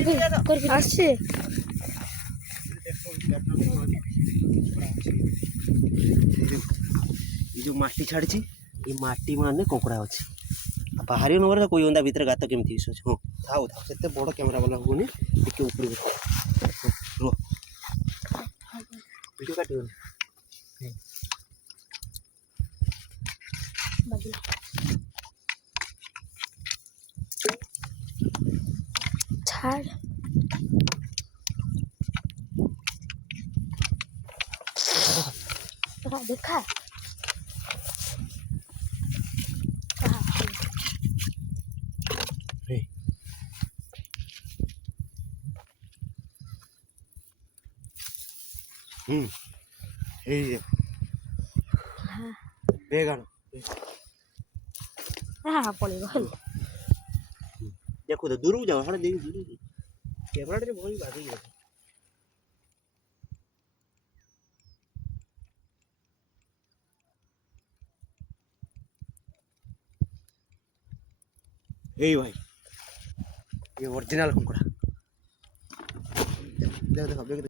আসছে ये जो माटी छाड़ी ये माटी माने कंकड़ा अच्छे बाहरी नंबर कोई अंदा भीतर गात केमती हाँ थाओ थाओ से बड़ कैमेरा वाला होनी टे ऊपर रो वीडियो काट ছাড় দেখা बेगान হ্যাঁ পড়ে গেল देखो तो दूर जाओ हड़े देख दूर कैमरा रे बहुत बात है ए भाई ये ओरिजिनल कंकड़ा देखो देखो